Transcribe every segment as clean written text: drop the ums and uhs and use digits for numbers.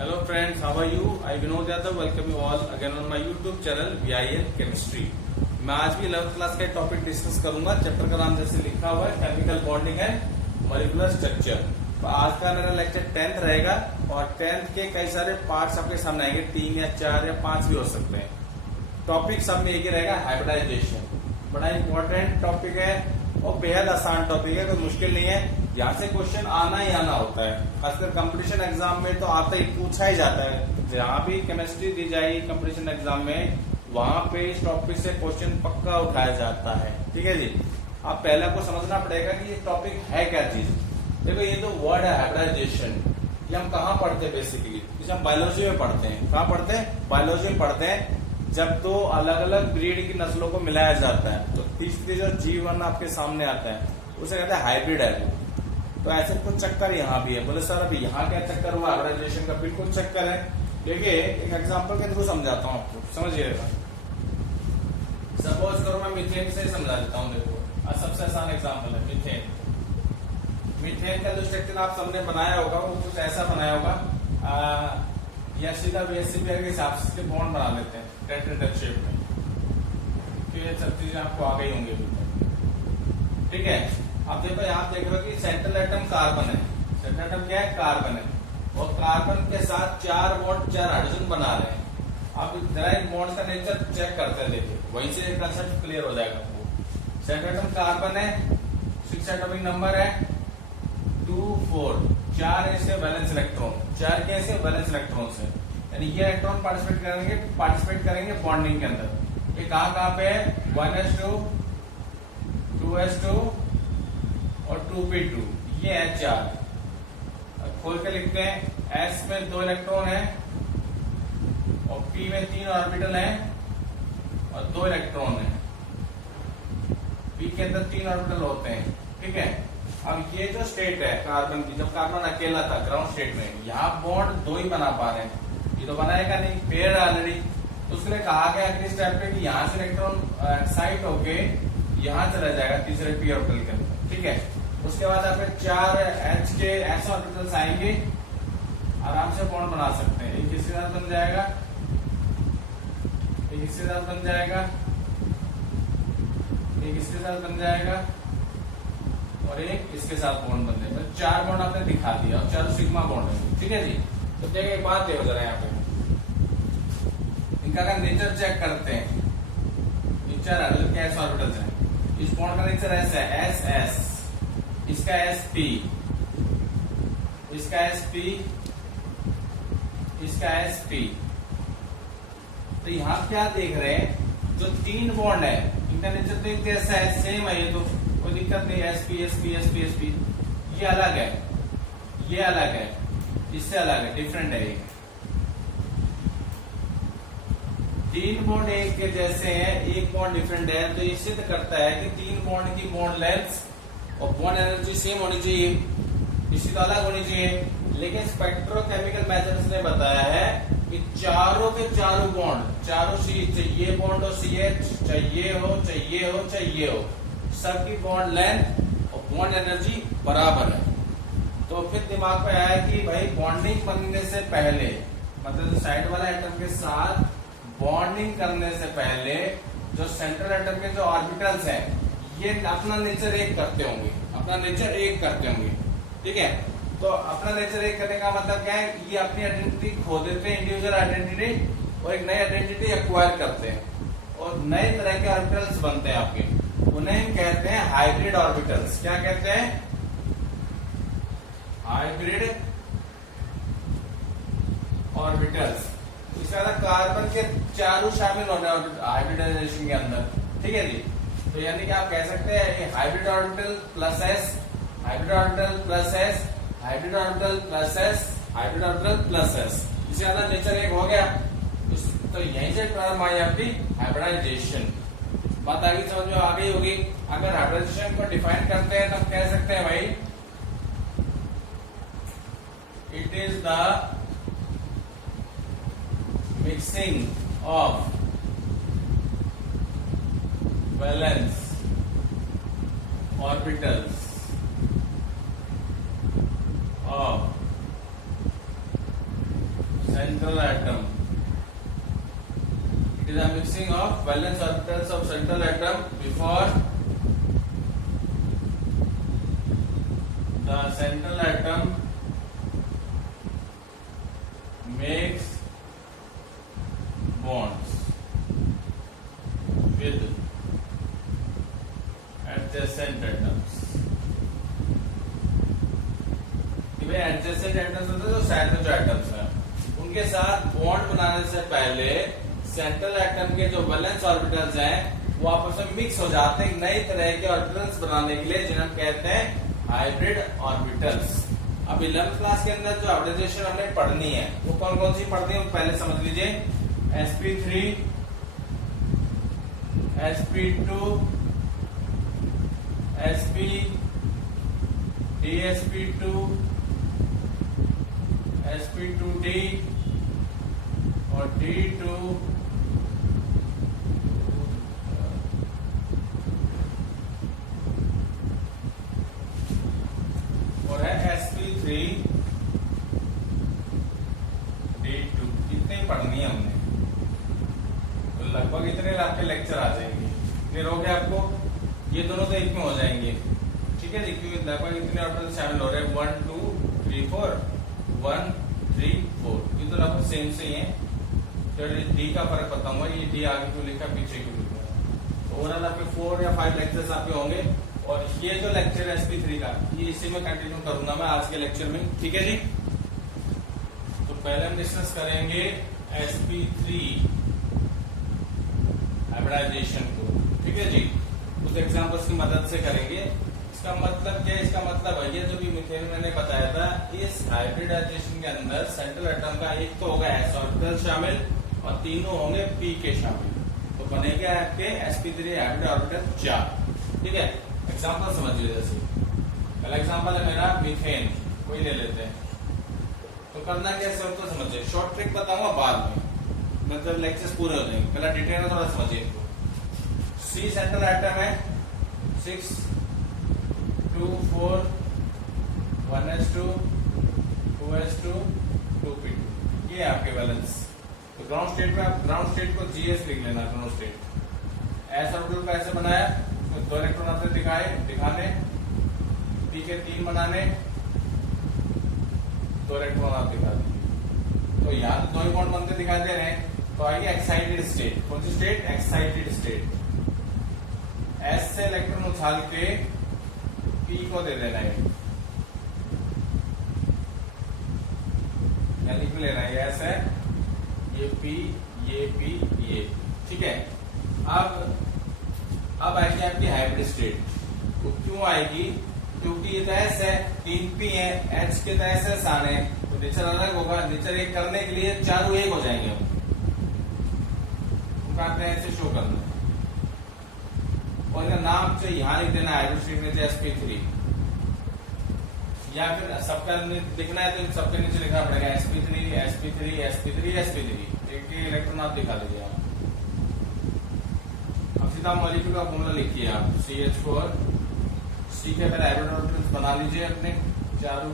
Hello friends, how are you? I Vinod Yadav welcome you all again on my YouTube channel VIN Chemistry। मैं आज भी 11th class का topic discuss करूंगा। Chapter का नाम जैसे लिखा हुआ है chemical bonding and molecular structure. तो आज का मेरा लेक्चर 10th रहेगा और 10th के कई सारे पार्ट्स आपके सामने आएंगे, 3 या 4 या 5 भी हो सकते हैं। टॉपिक सब में एक ही रहेगा, हाइब्रिडाइजेशन। बड़ा इंपॉर्टेंट टॉपिक है और बेहद आसान टॉपिक है, कोई मुश्किल नहीं है। यहाँ से क्वेश्चन आना ही आना होता है, खासकर कंपटीशन एग्जाम में तो आता ही, पूछा ही जाता है। जहाँ भी केमिस्ट्री दी जाएगी कंपटीशन एग्जाम में, वहां पे इस टॉपिक से क्वेश्चन पक्का उठाया जाता है। ठीक है जी। आप पहले आपको समझना पड़ेगा कि ये टॉपिक है क्या चीज। देखो ये तो वर्ड है हाइब्रिडाइजेशन, ये हम कहाँ पढ़ते हैं बेसिकली, इसे हम बायोलॉजी में पढ़ते हैं। कहाँ पढ़ते हैं? बायोलॉजी में पढ़ते हैं। जब दो अलग अलग ब्रीड की नस्लों को मिलाया जाता है तो तीसरी जो जीवन आपके सामने आता है उसे कहते हैं हाइब्रिड है। तो ऐसे कुछ चक्कर यहाँ भी है। बोले सर अभी यहाँ क्या चक्कर हुआ? हाइब्रिडाइजेशन का बिल्कुल चक्कर है। देखिए एक एग्जांपल के थ्रू समझाता हूँ आपको, समझिएगा। सपोज करो मैं मीथेन से समझा देता हूँ। देखो सबसे आसान एग्जांपल है मीथेन। मीथेन का जो स्ट्रक्चर आप सबने बनाया होगा वो कुछ ऐसा बनाया होगा, या सीधा बेसिक के हिसाब से बॉन्ड बना लेते हैं टेट्राहेड्रल शेप में। तो ये सब चीजें आपको आ गई होंगी। ठीक है। अब देखो यहाँ देख रहे हो कि सेंट्रल एटम कार्बन है। सेंट्रल एटम क्या है? कार्बन है। और कार्बन के साथ 4 बॉन्ड 4 हाइड्रोजन बना रहे हैं। आप जरा इन बॉन्ड का नेचर चेक करते हैं, देखिए वहीं से कंसेप्ट क्लियर हो जाएगा आपको। सेंट्रल एटम कार्बन है, 6 एटॉमिक नंबर है, 2 4 4 ऐसे वैलेंस इलेक्ट्रॉन, 4 के ऐसे वैलेंस इलेक्ट्रॉन से, यानी ये इलेक्ट्रॉन पार्टिसिपेट करेंगे बॉन्डिंग के अंदर। ये कहाँ पे है? 1s2 2s2 और 2p2, ये है 4। खोल के लिखते हैं। s में 2 इलेक्ट्रॉन है और p में 3 ऑर्बिटल है और 2 इलेक्ट्रॉन है। p के अंदर 3 ऑर्बिटल होते हैं। ठीक है। अब ये जो स्टेट है कार्बन की, जब कार्बन अकेला था ग्राउंड स्टेट में, यहाँ बॉन्ड 2 ही बना पा रहे हैं। ये तो बनाएगा नहीं, पेड़ ऑलरेडी। तो उसने कहा गया अगली स्टेप पे कि यहाँ से इलेक्ट्रॉन एक्साइट होके यहाँ चला जाएगा तीसरे पी ऑर्बिटल के अंदर। ठीक है। उसके बाद आपके 4 H के s ऑर्बिटल्स आएंगे, आराम से बॉन्ड बना सकते हैं। एक इसके साथ बन जाएगा, एक इसके साथ बन जाएगा, एक इसके साथ बन जाएगा और एक इसके साथ बॉन्ड बन जाएगा। 4 बॉन्ड आपने दिखा दिया और 4 सिग्मा बॉन्ड है। ठीक है जी। तो देखिए एक बात देखो जरा, यहाँ पे इनका अगर नेचर चेक करते हैं, नेचर हाइड्रोजन के s ऑर्बिटल्स हैं। इस बॉन्ड का नेचर ऐसा है, S S, इसका sp, इसका sp, इसका sp। तो यहाँ क्या देख रहे हैं? जो 3 बॉन्ड है इनका नेचर तो एक जैसा है, सेम है, ये तो कोई दिक्कत नहीं है। sp sp sp sp, ये अलग है, ये अलग है, इससे अलग है, डिफरेंट है। 3 बॉन्ड एक के जैसे हैं, एक बॉन्ड डिफरेंट है। तो ये सिद्ध करता है कि 3 बॉन्ड की बॉन्ड लेंथ और बॉन्ड एनर्जी सेम होनी चाहिए, इससे तो अलग होनी चाहिए। लेकिन स्पेक्ट्रोकेमिकल मेथड्स ने बताया है कि चारों के चारों बॉन्ड, चारों सी, चाहे ये बॉन्ड हो CH, चाहे ये हो, चाहे ये हो, चाहे ये हो, सबकी बॉन्ड लेंथ और बॉन्ड एनर्जी बराबर है। तो फिर दिमाग में आया कि भाई बॉन्डिंग बनने से पहले, मतलब साइड वाला एटम के साथ बॉन्डिंग करने से पहले जो सेंट्रल एटम के जो ऑर्बिटल्स हैं, ये अपना नेचर एक करते होंगे, अपना नेचर एक करते होंगे। ठीक है। तो अपना नेचर एक करने का मतलब क्या है? ये अपनी आइडेंटिटी खो देते हैं, इंडिविजुअल आइडेंटिटी, और एक नई आइडेंटिटी एक्वायर करते हैं और नए तरह के ऑर्बिटल्स बनते हैं आपके। उन्हें कहते हैं हाइब्रिड ऑर्बिटल्स। क्या कहते हैं? Hybrid orbitals. इसका कार्बन के चारों शामिल होने हाइब्रिडाइजेशन के अंदर। ठीक है जी। तो यानी कि आप कह सकते हैं hybrid orbital plus s, hybrid orbital plus s, hybrid orbital plus s, hybrid orbital plus s। इससे ज्यादा नेचर एक हो गया। तो यहीं से प्रारंभ आई आपकी हाइब्रिडाइजेशन। बात आगे समझ में आ गई होगी। अगर हाइब्रिडाइजेशन को डिफाइन करते हैं तो हम कह सकते हैं भाई it is the mixing of valence orbitals of central atom. It is a mixing of valence orbitals of central atom before the central atom makes bonds with adjacent atoms. Adjacent atoms होते हैं जो side में जो atoms हैं उनके साथ bond बनाने से पहले सेंट्रल एटम के जो वैलेंस ऑर्बिटल्स हैं वो आपस में मिक्स हो जाते हैं नई तरह के ऑर्बिटल्स बनाने के लिए जिन्हें हम कहते हैं हाइब्रिड ऑर्बिटल्स। अब 11th क्लास के अंदर जो हाइब्रिडाइजेशन हमने पढ़नी है वो कौन कौन सी पढ़नी है वो पहले समझ लीजिए। sp3 sp2 sp dsp2 sp2d और d2 और है sp3 d2। इतने ही पढ़नी है हमने तो लगभग इतने आपके लेक्चर आ जाएंगे। क्लियर हो गया आपको? ये दोनों तो एक में हो जाएंगे, ठीक है। देखिए लगभग इतने ऑर्बिटल शामिल हो रहे हैं 1 2 3 4 1 3 4 ये तो लगभग सेम से ही है। तो डी का फर्क बताऊंगा, ये डी आगे क्यों लिखा पीछे क्यों लिखा। ओवरऑल आपके 4 या 5 लेक्चर्स आपके होंगे और ये जो लेक्चर है sp3 का ये इसी में कंटिन्यू करूंगा मैं आज के लेक्चर में, ठीक है जी। तो पहले हम डिस्कस करेंगे sp3 हाइब्रिडाइजेशन को, ठीक है जी। कुछ एग्जांपल्स की मदद से करेंगे। इसका मतलब क्या है? इसका मतलब है ये जो भी मीथेन मैंने बताया था इस हाइब्रिडाइजेशन के अंदर सेंट्रल एटम का एक तो होगा s ऑर्बिटल शामिल और तीनों होंगे p के शामिल, तो बनेगा आपके sp3 हाइब्रिड ऑर्बिटल 4, ठीक है। एग्जांपल समझ लीजिए। जैसे पहला एग्जांपल है मेरा मीथेन, कोई ले लेते हैं। तो करना कैसे हो तो समझिए, शॉर्ट ट्रिक बताऊंगा बाद में, मतलब लेक्चर्स पूरे हो जाएंगे। पहला डिटेल में थोड़ा समझिए इनको। C सेंट्रल एटम है 6 2 4 1s2 2s2 2p2, ये है आपके बैलेंस। तो ग्राउंड स्टेट में आप ग्राउंड स्टेट को GS लिख लेना। ग्राउंड स्टेट एस ऑर्बिटल को ऐसे बनाया तो 2 इलेक्ट्रॉन आपसे दिखाने p के 3 बनाने 2 इलेक्ट्रॉन आप दिखा दें। तो यहाँ तो 2 ही बॉन्ड बनते दिखाई दे रहे हैं, तो आएगी एक्साइटेड स्टेट। कौन सी स्टेट? Excited state. S से इलेक्ट्रॉन उछाल के P को दे देना है, यानी कि लेना है S है, ये P, ये P, ये, ठीक है। अब आएगी आपकी हाइब्रिड स्टेट। तो क्यों आएगी? क्योंकि ये तो S है, 3P है, H के तो SS आने, तो नेचर अलग होगा। नेचर एक करने के लिए चारों एक हो जाएंगे। हम ऐसे शो करना और इनका नाम जो यहाँ लिख देना हाइब्रिड स्टेट में sp3, या फिर सबका लिखना है तो सबके नीचे लिखना पड़ेगा sp3 sp3 sp3 sp3, एक इलेक्ट्रॉन आप दिखा दीजिए। आप अब सीधा मॉलिक्यूल का फॉर्मूला लिखिए आप, CH4 C के पहले हाइब्रिड ऑर्बिटल्स बना लीजिए अपने चारों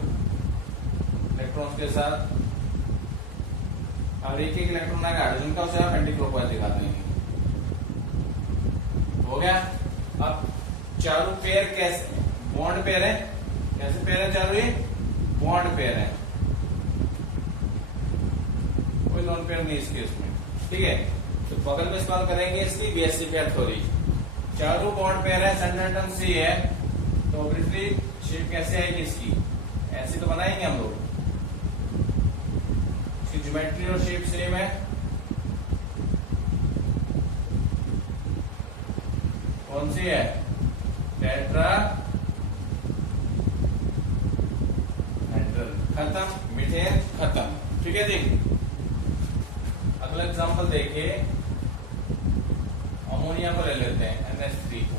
इलेक्ट्रॉन्स के साथ। और एक इलेक्ट्रॉन आएगा हाइड्रोजन का, उसे आप एंटीक्लॉकवाइज दिखा देंगे। हो गया। अब चारों पेयर कैसे? बॉन्ड पेयर है। कैसे पेयर है चारों? ये बॉन्ड पेयर है, कोई नॉन पेयर नहीं इस केस में, ठीक है। तो बगल में इस्तेमाल करेंगे इसकी BSc पेयर थ्योरी। चारों बॉन्ड पेयर है, सेंट्रल एटम C है, तो ऑब्वियसली शेप कैसे आएगी इसकी? ऐसे तो बनाएंगे हम लोग। इसकी ज्योमेट्री और शेप सेम है। कौन सी है? टेट्रा खत्म, मीथेन खत्म, ठीक है जी। अगला एग्जांपल देखिए, अमोनिया को ले लेते हैं NH3 को।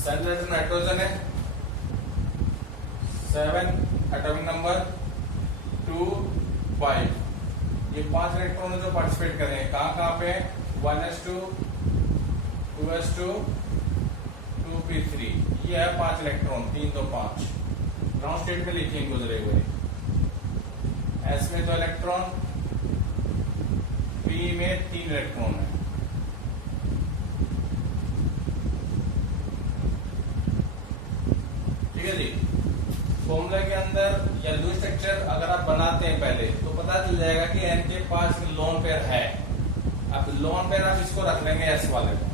सेंट्रल नाइट्रोजन है 7 एटॉमिक नंबर 2 5, ये 5 इलेक्ट्रॉन जो पार्टिसिपेट कर रहे हैं कहाँ पे? 1s2 2s2 2p3, ये है 5 इलेक्ट्रॉन, 3 तो 5। ग्राउंड स्टेट में लिखिए गुजरे हुए। इलेक्ट्रॉन, पी में 3 इलेक्ट्रॉन है। ठीक है जी। फॉर्मूला के अंदर या लूज स्ट्रक्चर अगर आप बनाते हैं पहले तो पता चल जाएगा कि एन के पास लोन पेयर है। अब लोन पेयर आप इसको रख लेंगे एस वाले को,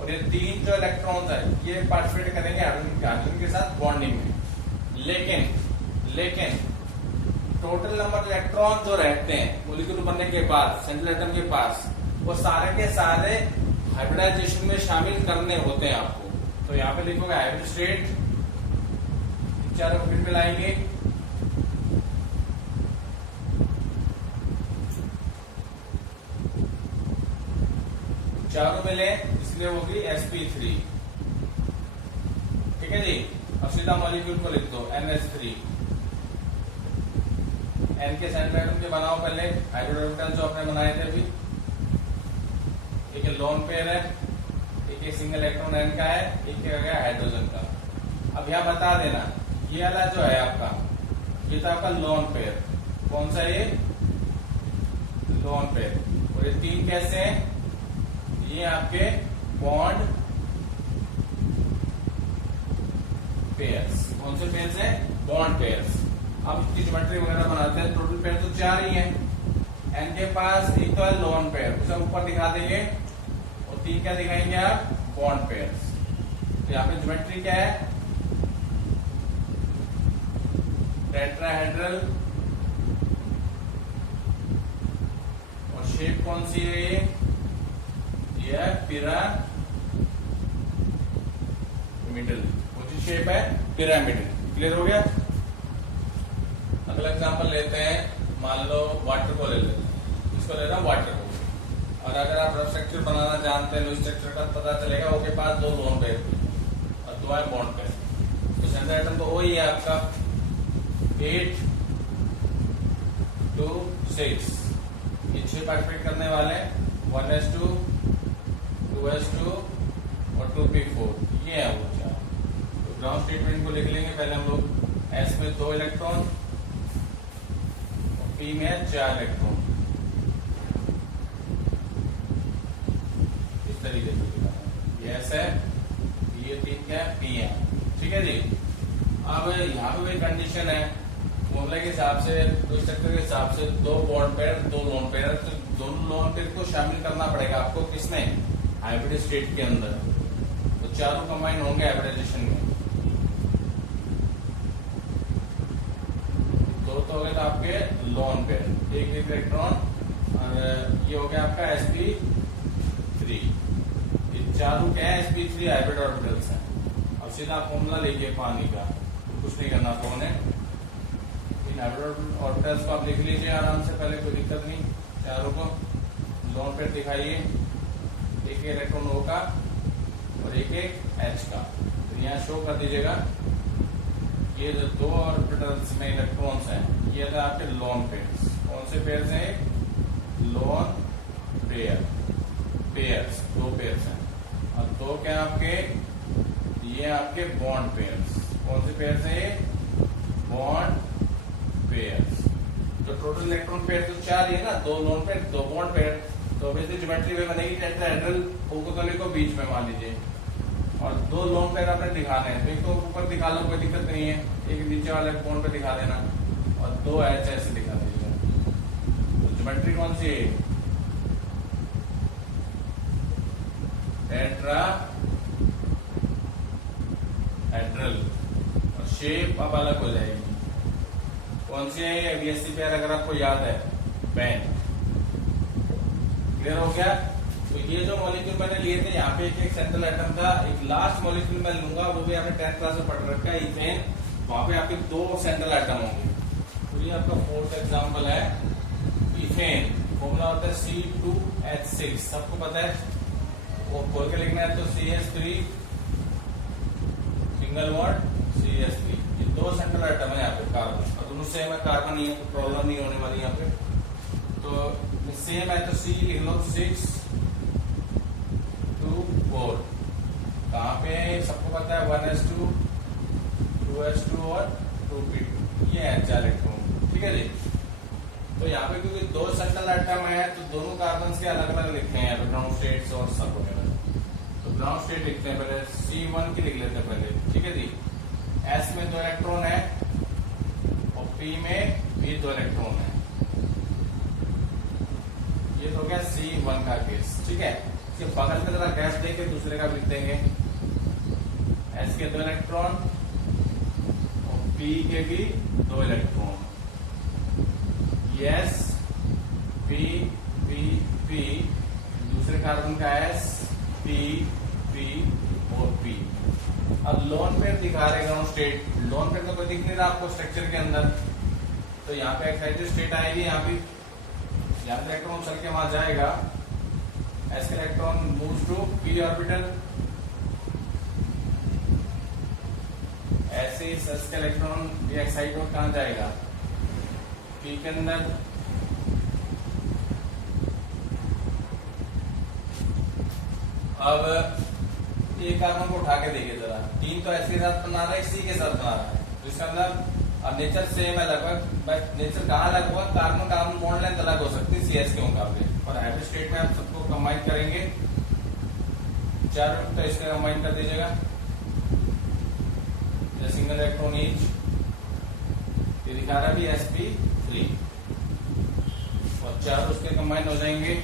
और ये 3 जो इलेक्ट्रॉन्स है ये पार्टिसिपेट करेंगे हाइड्रोजन के साथ बॉन्डिंग में। लेकिन टोटल नंबर इलेक्ट्रॉन जो रहते हैं मॉलिक्यूल बनने के बाद सेंट्रल एटम के पास, वो सारे के सारे हाइब्रिडाइजेशन में शामिल करने होते हैं आपको। तो यहाँ पे लिखोगे हाइब्रिड स्टेट, चारों को फिर मिलाएंगे, चारों मिले इसलिए होगी sp3। ठीक है जी। अब सीधा मॉलिक्यूल को लिख दो NH3। एन के सेंट्रल एटम के बनाओ पहले हाइड्रोजन जो आपने बनाए थे अभी। एक लोन पेयर है, एक सिंगल इलेक्ट्रॉन एन का है, एक क्या गया हाइड्रोजन का। अब यहाँ बता देना ये वाला जो है आपका, ये था आपका लोन पेयर। कौन सा ये लोन पेयर, और ये 3 कैसे हैं, ये आपके बॉन्ड पेयर्स। कौन से पेयर्स हैं, बॉन्ड पेयर्स। अब इसकी ज्योमेट्री वगैरह बनाते हैं। टोटल पेयर तो 4 ही हैं। एन के पास एक तो है लोन पेयर, उसे ऊपर दिखा देंगे, और 3 क्या दिखाएंगे आप, बॉन्ड पेयर्स। तो यहाँ पे ज्योमेट्री क्या है, टेट्राहेड्रल, और शेप कौन सी है ये है पिरामिडल। कौन सी शेप है, पिरामिडल। क्लियर हो गया। अगला एग्जांपल लेते हैं, मान लो वाटर को ले लेते हैं, इसको ले रहा हूं वाटर को। और अगर आप रफ स्ट्रक्चर बनाना जानते हैं, लूज स्ट्रक्चर का पता चलेगा, उसके पास 2 लोन पेयर और 2 है बॉन्ड पेयर। तो सेंट्रल एटम तो वही है आपका 8 2 6। ये 6 पार्टिसिपेट करने वाले हैं, 1s2 2s2 और 2p4। ये है वो 4। तो ग्राउंड स्टेटमेंट को लिख लेंगे पहले हम लोग। एस में 2 इलेक्ट्रॉन, पी में 4 इलेक्ट्रॉन। इस तरीके से ये ऐसा है, ये 3 क्या है, पी है। ठीक है जी। अब यहाँ पे कोई कंडीशन है फॉर्मूला के हिसाब से, तो स्ट्रक्चर के हिसाब से 2 बॉन्ड पेयर 2 लोन पेयर, तो दोनों लोन पेयर को शामिल करना पड़ेगा आपको। किसमें, हाइब्रिड स्टेट के अंदर। तो चारों कंबाइन होंगे हाइब्रिडाइजेशन में। तो हो गए आपके लोन पेयर, एक इलेक्ट्रॉन, और ये हो गया आपका sp3। ये चारों क्या है, sp3 हाइब्रिड ऑर्बिटल्स हैं। अब सीधा फॉर्मूला लेके पानी का, कुछ नहीं करना कौन है, इन हाइब्रिड ऑर्बिटल्स को आप लिख लीजिए आराम से, पहले कोई दिक्कत नहीं। चारों को लोन पेयर दिखाइए, एक इलेक्ट्रॉन O का और एक H का। तो यहाँ शो कर दीजिएगा, ये जो 2 ऑर्बिटल्स में इलेक्ट्रॉन्स हैं, ये था आपके लोन पेयर्स। कौन से पेयर्स हैं, लोन पेयर, पेयर्स 2 पेयर्स हैं। और 2 क्या आपके, ये आपके बॉन्ड पेयर्स। कौन से पेयर्स हैं, बॉन्ड पेयर्स। तो टोटल इलेक्ट्रॉन पेयर तो 4 ही है ना, 2 लोन पेयर 2 बॉन्ड पेयर। तो ऑब्वियसली ज्योमेट्री में बनेगी टेट्राहेड्रल, को बीच में मान लीजिए, और 2 लोन पेयर आपने दिखाने हैं। तो एक तो ऊपर दिखा लो, कोई दिक्कत नहीं है, एक नीचे वाले बॉन्ड पे दिखा देना, और 2 H ऐसे दिखा दीजिए। तो ज्योमेट्री कौन सी है, टेट्राहेड्रल, और शेप अब अलग हो जाएगी। कौन सी है, VSC पेयर अगर आपको याद है, बैंड। क्लियर हो गया। तो ये जो मॉलिक्यूल मैंने लिए थे, यहाँ पे एक सेंट्रल एटम था, एक लास्ट मॉलिक्यूल मैं लूंगा, वो भी आपने 10th क्लास में पढ़ रखा है, इथेन। वहां पे आपके 2 सेंट्रल एटम होंगे। तो ये आपका 4th एग्जाम्पल है, इथेन। फॉर्मूला होता है C2H6, सबको पता है, वो खोल के लिखना है। तो CH3 सिंगल बॉन्ड CH3। ये 2 सेंट्रल एटम है यहाँ पे कार्बन, और दोनों सेम है, कार्बन नहीं है, तो प्रॉब्लम नहीं होने वाली यहाँ पे। तो सेम है तो C लिख लो, 6 2 4। कहाँ पे सबको पता है, 1s2 2s2 और 2p2। ये है 4 इलेक्ट्रॉन। ठीक है जी। तो यहाँ पे क्योंकि दो सर्टल एटम है तो दोनों कार्बन के अलग अलग लिखते हैं ग्राउंड स्टेट्स और सब वगैरह। तो ग्राउंड स्टेट लिखते हैं पहले, C1 की लिख लेते हैं पहले, ठीक है जी। S में 2 इलेक्ट्रॉन है और P में भी 2 इलेक्ट्रॉन है। ये तो गया C1 का केस, ठीक है। इसके बगल में जरा गैप देके दूसरे का लिख देंगे। S के 2 इलेक्ट्रॉन और P के भी 2 electron. S P P P, दूसरे कार्बन का S P P और P। अब लोन पेयर दिखा रहे ग्राउंड स्टेट, लोन पेयर तो कोई दिख नहीं रहा आपको स्ट्रक्चर के अंदर, तो यहाँ पे एक्साइटेड स्टेट आएगी। यहाँ पे इलेक्ट्रॉन चल के वहां जाएगा, S का electron moves to P orbital, ऐसे ही S का इलेक्ट्रॉन भी एक्साइट हो कहां जाएगा, P के अंदर। अब एक कार्बन को उठा के देखिए जरा, 3 तो S के साथ बना रहा है, C के साथ बना रहा है, तो इसके अंदर अब नेचर सेम है लगभग, बट नेचर कहाँ अलग हुआ, कार्बन कार्बन बॉन्ड लेंथ अलग हो सकती है CS के मुकाबले। और हैवी स्टेट में आप सबको कंबाइन करेंगे, 4 तो इसके कंबाइन कर दीजिएगा, सिंगल इलेक्ट्रॉन ईच। ये दिखा रहा है भी sp3 और 4 उसके कंबाइन हो जाएंगे,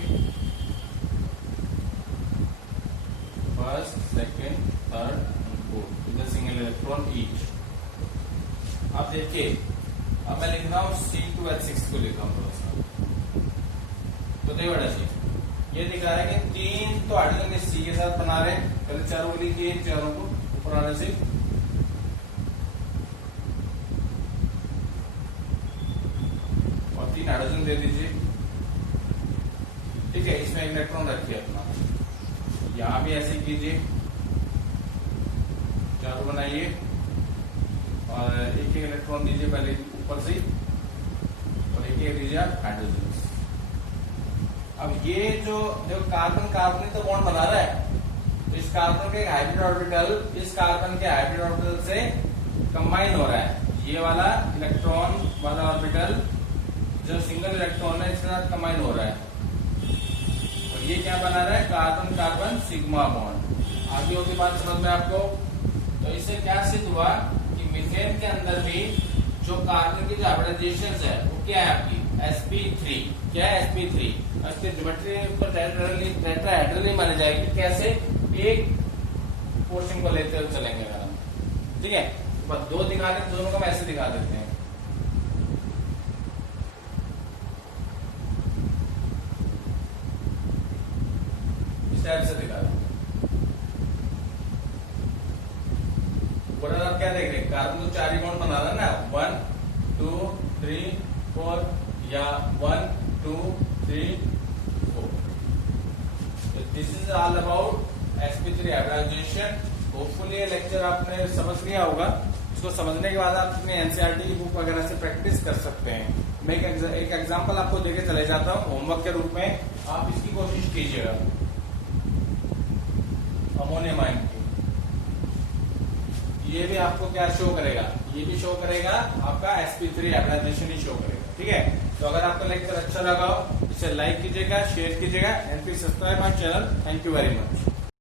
फर्स्ट सेकेंड थर्ड फोर्थ, इधर सिंगल इलेक्ट्रॉन ईच। अब देखिए, अब मैं लिख रहा हूँ C2H6 को लिख रहा हूँ थोड़ा सा, तो देखिए बेटा जी, ये दिखा रहा है कि 3 तो हाइड्रोजन C के साथ बना रहे हैं, पहले 4 को लिखिए, चारों को ऊपर आने से, और 3 हाइड्रोजन दे दीजिए, ठीक है। इसमें एक इलेक्ट्रॉन रखिए अपना, यहां भी ऐसे कीजिए, 4 बनाइए और एक इलेक्ट्रॉन दीजिए पहले ऊपर से, और एक दीजिए आप हाइड्रोजन। अब ये जो कार्बन कार्बन तो बॉन्ड बना रहा है, तो इस कार्बन के हाइब्रिड ऑर्बिटल इस कार्बन के हाइब्रिड ऑर्बिटल से कंबाइन हो रहा है। ये वाला इलेक्ट्रॉन वाला ऑर्बिटल जो सिंगल इलेक्ट्रॉन है इसके साथ कंबाइन हो रहा है, और ये क्या बना रहा है, कार्बन कार्बन सिग्मा बॉन्ड। आगे होगी बात समझ में आपको। तो इससे क्या सिद्ध हुआ कि मीथेन के अंदर भी जो कार्बन की जो हाइब्रिडाइजेशन है वो क्या है आपकी sp3, क्या है sp3, उसकी ज्योमेट्री पर टेट्राहेड्रल नहीं मानी जाएगी। कैसे, एक पोर्शन को लेते हुए चलेंगे अगर हम, ठीक है। बस 2 दिखा देते, दोनों को हम ऐसे दिखा देते हैं, इस टाइप से दिखा देते हैं। आप क्या देख रहे हैं, कार्बन तो 4 ही बॉन्ड बना रहा है ना, 1 2 3 4 या 1 2 3 4। This is all about sp3 hybridization. Hopefully ये लेक्चर आपने समझ लिया होगा। इसको समझने के बाद आप अपने एनसीईआरटी की बुक वगैरह से प्रैक्टिस कर सकते हैं। मैं एक एग्जांपल आपको देके चले जाता हूँ होमवर्क के रूप में, आप इसकी कोशिश कीजिएगा। अमोनियम आयन की, ये भी आपको क्या शो करेगा, ये भी शो करेगा आपका sp3 हाइब्रिडाइजेशन ही शो करेगा, ठीक है। तो अगर आपका लेक्चर अच्छा लगा हो इसे लाइक कीजिएगा, शेयर कीजिएगा and please subscribe my channel. Thank you very much.